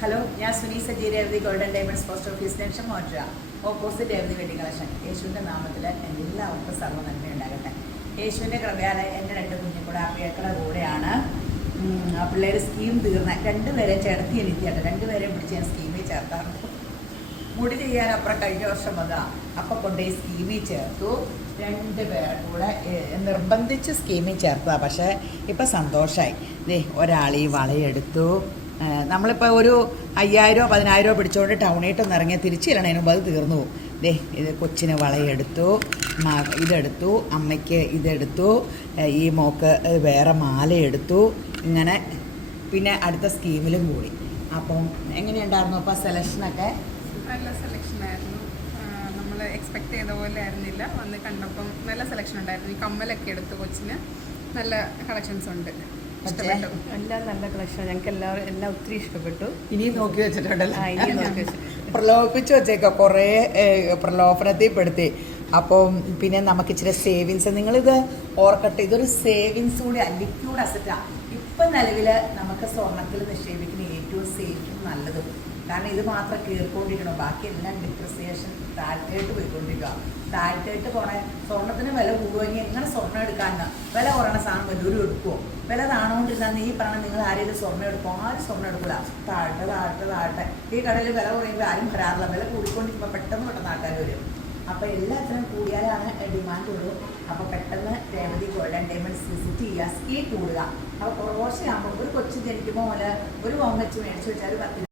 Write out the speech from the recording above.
Hello, ഞാൻ Suni Saji Revathi golden diamonds post office junction മോട്ര opposite Revathi wedding collection. യേശുവിൻ്റെ നാമത്തിൽ എല്ലാവർക്കും സർവ്വ നന്മയുണ്ടാകട്ടെ. യേശുവിൻ്റെ കൃപയാൽ എൻ്റെ രണ്ട് കുഞ്ഞുകൂടെ അപ്പിയേക്കടെ കൂടെയാണ്. പിള്ളേർ സ്കീം തീർന്ന രണ്ടുപേരെയും ചേർത്തി എനിക്കാട്ടെ, രണ്ടുപേരെയും പിടിച്ച് ഞാൻ സ്കീമിൽ ചേർത്താറുണ്ട്. മുടി ചെയ്യാൻ അപ്പുറം കഴിഞ്ഞ വർഷം വന്നതാ, അപ്പം കൊണ്ടുപോയി സ്കീമിൽ ചേർത്തു. രണ്ടുപേരും കൂടെ നിർബന്ധിച്ച് സ്കീമിൽ ചേർത്തതാണ്. പക്ഷേ ഇപ്പം സന്തോഷമായി. ഒരാൾ ഈ വളയെടുത്തു. നമ്മളിപ്പോൾ ഒരു 5000 10,000 പിടിച്ചുകൊണ്ട് ടൗണിട്ടൊന്ന് ഇറങ്ങിയാൽ തിരിച്ചിരണതിന് മുമ്പ് അത് തീർന്നു പോകും. ഇത് കൊച്ചിന് വളയെടുത്തു, ഇതെടുത്തു, അമ്മയ്ക്ക് ഇതെടുത്തു, ഈ മോക്ക് വേറെ മാലയെടുത്തു. ഇങ്ങനെ പിന്നെ അടുത്ത സ്കീമിലും കൂടി. അപ്പം എങ്ങനെയുണ്ടായിരുന്നു അപ്പോൾ സെലക്ഷനൊക്കെ? നല്ല സെലക്ഷനായിരുന്നു. നമ്മൾ എക്സ്പെക്ട് ചെയ്ത പോലെ ആയിരുന്നില്ല. വന്ന് കണ്ടപ്പം നല്ല സെലക്ഷൻ ഉണ്ടായിരുന്നു. ഈ കമ്മലൊക്കെ എടുത്തു കൊച്ചിന് നല്ല കളക്ഷൻസ് ഉണ്ട്. ഇഷ്ടപ്പെട്ടു. എല്ലാം നല്ല കളക്ഷൻ. ഞങ്ങൾക്ക് എല്ലാം ഒത്തിരി ഇഷ്ടപ്പെട്ടു. ഇനിയും നോക്കി വെച്ചിട്ടുണ്ടല്ലോ, ഇനി നോക്കി വെച്ചിട്ടുണ്ട്. പ്രലോഭിപ്പിച്ച് വെച്ചേക്കാം, കുറേ പ്രലോഭനത്തിൽ പെടുത്തി. അപ്പം പിന്നെ നമുക്ക് ഇച്ചിരി സേവിങ്സ്, നിങ്ങളിത് ഓർക്കട്ടെ, ഇതൊരു സേവിങ്സ് കൂടി ലിക്വിഡ് അസറ്റാണ്. ഇപ്പം നിലവിൽ നമുക്ക് സ്വർണ്ണത്തിൽ നിക്ഷേപിക്കുന്ന ഏറ്റവും സേഫും നല്ലതും. കാരണം ഇത് മാത്രം കീറിക്കൊണ്ടിരിക്കണം, ബാക്കി എല്ലാം ഡിപ്രിസിയേഷൻ താഴ്ത്തേട്ട് പോയിക്കൊണ്ടിരിക്കുക. താഴ്ത്തേട്ട് പോണേ സ്വർണ്ണത്തിന് വില കൂടുമെങ്കിൽ എങ്ങനെ സ്വർണ്ണം എടുക്കാമെന്ന്. വില കുറയണ സാധനം വല്ലവരും എടുക്കുമോ? വില താണുകൊണ്ടിരുന്നാൽ ഈ പറഞ്ഞാൽ നിങ്ങൾ ആരെങ്കിലും സ്വർണ്ണം എടുക്കുമോ? ആരും സ്വർണ്ണം എടുക്കില്ല. താഴ്ത്തെ താഴ്ത്തെ താഴ്ത്തെ. ഈ കടയിൽ വില കുറയുമ്പോൾ ആരും വരാറില്ല. വില കൂടിക്കൊണ്ടിരിക്കുമ്പോൾ പെട്ടെന്ന് ആൾക്കാർ വരും. അപ്പോൾ എല്ലാത്തിനും കൂടിയാലാണ് ഡിമാൻഡ് ഉള്ളൂ. അപ്പോൾ പെട്ടെന്ന് രേവതി ഗോൾഡൻ ഡയമണ്ട്സ് വിസിറ്റ് ചെയ്യുക, സ്കീം കൂടുക. അപ്പോൾ കുറച്ചാകുമ്പോൾ ഒരു കൊച്ചു ജനിക്കുമ്പോൾ പോലെ ഒരു പവൻ വെച്ച് മേടിച്ച് വെച്ചാൽ 10